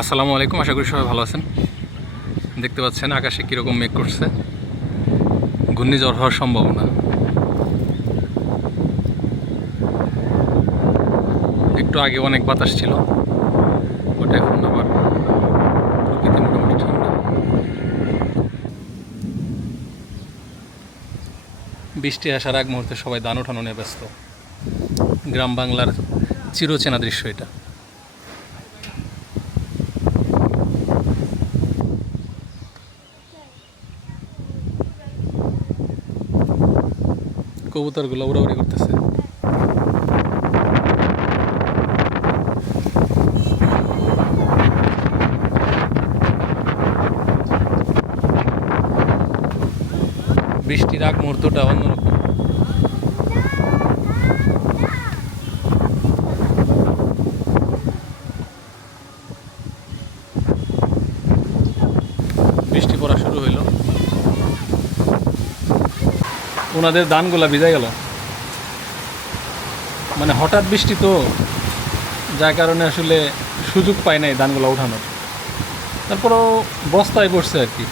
আসসালামু আলাইকুম, আশা করি সবাই ভালো আছেন। দেখতে পাচ্ছেন আকাশে কীরকম মেঘ করছে, ঘূর্ণিঝড় হওয়ার সম্ভাবনা। একটু আগে অনেক বাতাস ছিল, ওটা এখন আবার প্রকৃতি মোটামুটি ঠান্ডা। বৃষ্টি আসার আগ মুহূর্তে সবাই ধান ওঠানো নিয়ে ব্যস্ত। গ্রাম বাংলার চিরচেনা দৃশ্য এটা। কবুতরগুলো উড়াউড়ি করতেছে। বৃষ্টির আগ মুহূর্তটা অন্যরকম। বৃষ্টি পড়া শুরু হইল, ওনাদের ধানগুলা ভিজে গেল। মানে হঠাৎ বৃষ্টি তো, যার কারণে আসলে সুযোগ পায় নাই ধানগুলো ওঠানোর। তারপরও বস্তায় পড়ছে আর কি।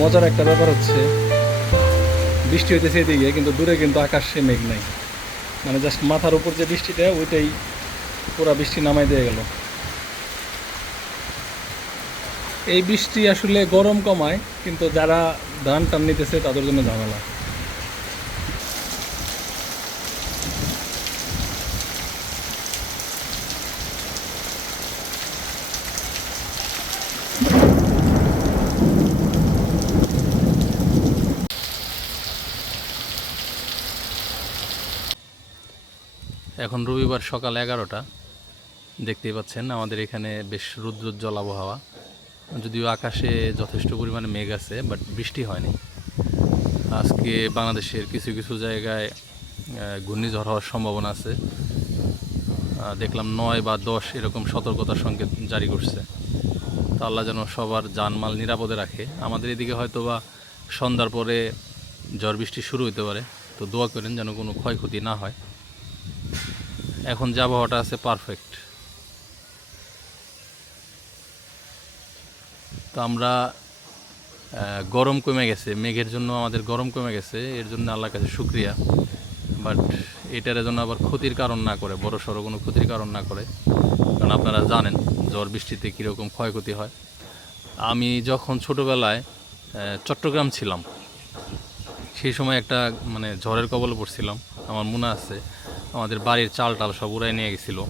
মজার একটা ব্যাপার হচ্ছে, বৃষ্টি হইতেছে এদিকে, কিন্তু দূরে কিন্তু আকাশে মেঘ নাই। মানে জাস্ট মাথার উপর যে বৃষ্টিটা, ওইটাই পুরা বৃষ্টি নামাই দিয়ে গেল। এই বৃষ্টি আসলে গরম কমায়, কিন্তু যারা ধান টান নিতেছে তাদের জন্য ঝামেলা। এখন রবিবার সকাল 11টা, দেখতেই পাচ্ছেন আমাদের এখানে বেশ রৌদ্রোজ্জ্বল আবহাওয়া। যদিও আকাশে যথেষ্ট পরিমাণে মেঘ আছে, বাট বৃষ্টি হয়নি। আজকে বাংলাদেশের কিছু কিছু জায়গায় ঘূর্ণিঝড় হওয়ার সম্ভাবনা আছে। দেখলাম 9 বা 10 এরকম সতর্কতার সংকেত জারি করছে। তো আল্লাহ যেন সবার জানমাল নিরাপদে রাখে। আমাদের এদিকে হয়তো বা সন্ধ্যার পরে ঝড় বৃষ্টি শুরু হতে পারে, তো দোয়া করেন যেন কোনো ক্ষয়ক্ষতি না হয়। এখন যে আবহাওয়াটা আছে পারফেক্ট। তো আমরা গরম কমে গেছে, মেঘের জন্য আমাদের গরম কমে গেছে, এর জন্য আল্লাহর কাছে শুকরিয়া। বাট এটার জন্য আবার ক্ষতির কারণ না করে, বড় সড়ো কোনো ক্ষতির কারণ না করে। কারণ আপনারা জানেন ঝড় বৃষ্টিতে কীরকম ক্ষয়ক্ষতি হয়। আমি যখন ছোটোবেলায় চট্টগ্রাম ছিলাম, সেই সময় একটা মানে ঝড়ের কবলে পড়ছিলাম। আমার মনে আছে আমাদের বাড়ির চাল টাল সব উড়াই নিয়ে গেছিলো,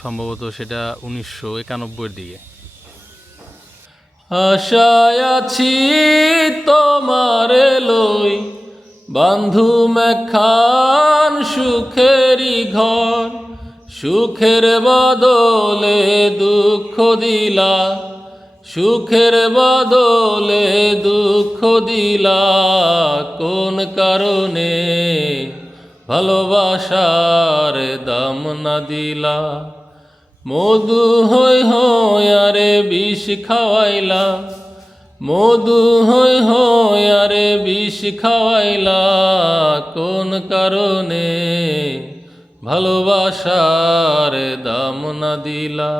সম্ভবত সেটা 1991-এর দিকে। আশায় আছি তোমার লই বন্ধু মেখান সুখেরই ঘর, সুখের বদলে দুঃখ দিলা, সুখের বদলে দুঃখ দিলা, কোন কারণে ভালোবাসার দাম না দিলা। মধু হই হই আরে বিষ খাওয়াইলা, মধু হই হই আরে বিষ খাওয়াইলা, কোন কারণে ভালোবাসার দাম না দিলা।